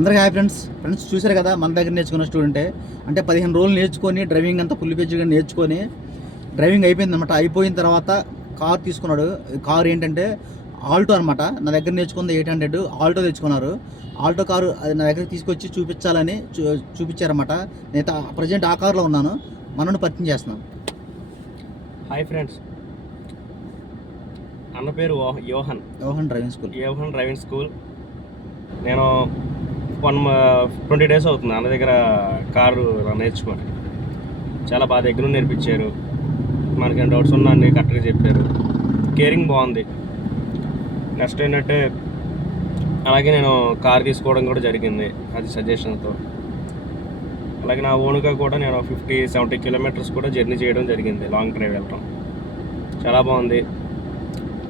అందరికీ hi friends. Friends చూశారు కదా మన దగ్గర నేర్చుకున్న స్టూడెంటే అంటే పదిహేను రోజులు నేర్చుకొని డ్రైవింగ్ అంతా ఫుల్ పేజ్గా నేర్చుకొని డ్రైవింగ్ అయిపోయింది అనమాట అయిపోయిన తర్వాత కార్ తీసుకున్నాడు. కార్ ఏంటంటే ఆల్టో అనమాట నా దగ్గర నేర్చుకుంది ఎయిట్ హండ్రెడ్. ఆల్టో తెచ్చుకున్నారు. ఆల్టో కారు అది నా దగ్గర తీసుకొచ్చి చూపించాలని చూ చూపించారన్నమాట. నేను ప్రజెంట్ ఆ కార్లో ఉన్నాను. మనను పరిచయం చేస్తున్నాను హాయ్ ఫ్రెండ్స్. అన్న పేరు Yohan. Yohan driving school. Yohan driving school. నేను వన్ ట్వంటీ డేస్ అవుతుంది. అన్న దగ్గర కారు ఇలా నేర్చుకొని చాలా బాగా దగ్గర నుండి నేర్పించారు. మనకి డౌట్స్ ఉన్నా అన్ని కరెక్ట్గా చెప్పారు. కేరింగ్ బాగుంది. నెక్స్ట్ ఏంటంటే అలాగే నేను కార్ తీసుకోవడం కూడా జరిగింది. అది సజెషన్తో. అలాగే నా ఓన్గా కూడా నేను ఫిఫ్టీ సెవెంటీ కిలోమీటర్స్ కూడా జర్నీ చేయడం జరిగింది. లాంగ్ డ్రైవ్ వెళ్ళటం. చాలా బాగుంది.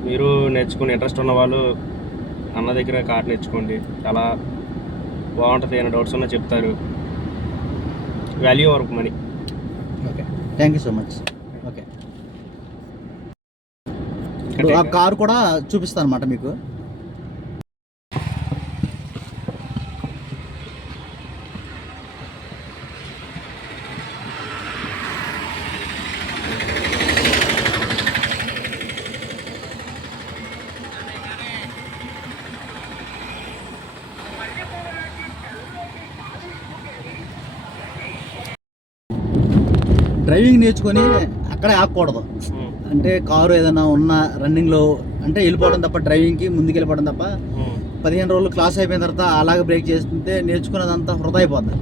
మీరు నేర్చుకుని ఇంట్రెస్ట్ ఉన్న వాళ్ళు అన్న దగ్గర కార్ నేర్చుకోండి. చాలా బాగుంటుంది ఏమైనా డౌట్స్ ఉన్నా చెప్తారు. వాల్యూ వరకు money. Okay thank you so much okay ఆ కారు కూడా చూపిస్తాను అనమాట మీకు. డ్రైవింగ్ నేర్చుకొని అక్కడే ఆగకూడదు అంటే కారు ఏదైనా ఉన్న రన్నింగ్లో అంటే వెళ్ళిపోవడం తప్ప డ్రైవింగ్కి ముందుకు వెళ్ళిపోవడం తప్ప పదిహేను రోజులు క్లాస్ అయిపోయిన తర్వాత అలాగే బ్రేక్ చేస్తుంటే నేర్చుకున్నదంతా వృధా అయిపోద్ది.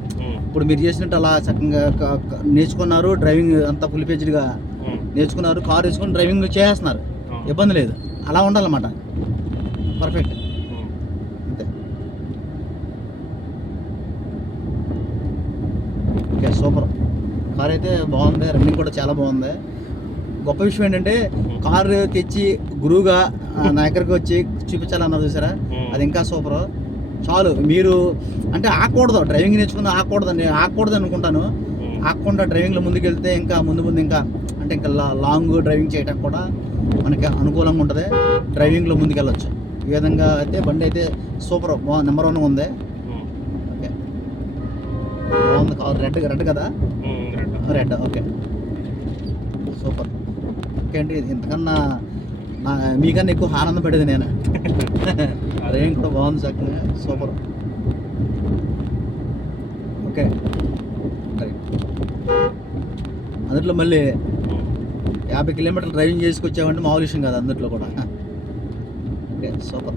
ఇప్పుడు మీరు చేసినట్టు అలా చక్కగా నేర్చుకున్నారు డ్రైవింగ్ అంతా ఫుల్ పేజ్డ్గా నేర్చుకున్నారు కారు వేసుకొని డ్రైవింగ్ చేస్తున్నారు ఇబ్బంది లేదు. అలా ఉండాలన్నమాట. పర్ఫెక్ట్. అంతే. Okay super. కార్ అయితే బాగుంది రన్నింగ్ కూడా చాలా బాగుంది. గొప్ప విషయం ఏంటంటే కారు తెచ్చి గురువుగా నా దగ్గరకు వచ్చి చూపించాలన్నారు చూసారా? అది ఇంకా సూపర్ చాలు మీరు అంటే ఆకూడదు డ్రైవింగ్ నేర్చుకుని ఆకూడదు నేను ఆకూడదు అనుకుంటాను. ఆకుండా డ్రైవింగ్లో ముందుకు వెళ్తే ఇంకా ముందు ముందు ఇంకా అంటే ఇంకా లాంగ్ డ్రైవింగ్ చేయడానికి కూడా మనకి అనుకూలంగా ఉంటుంది. డ్రైవింగ్లో ముందుకు వెళ్ళొచ్చు ఈ విధంగా అయితే బండి అయితే సూపర్ బా నెంబర్ వన్ ఉంది. ఓకే. బాగుంది కారు రెడ్ రెడ్ కదా? Red okay. సూపర్. ఓకే అండి ఇంతకన్నా నా మీకన్నా ఎక్కువ ఆనందం పడేది నేను. అదేం కూడా బాగుంది చక్కగా. సూపర్. ఓకే. అందులో మళ్ళీ యాభై కిలోమీటర్లు డ్రైవింగ్ చేసుకొచ్చామంటే మామూలు విషయం కాదు అందుట్లో కూడా. Okay super.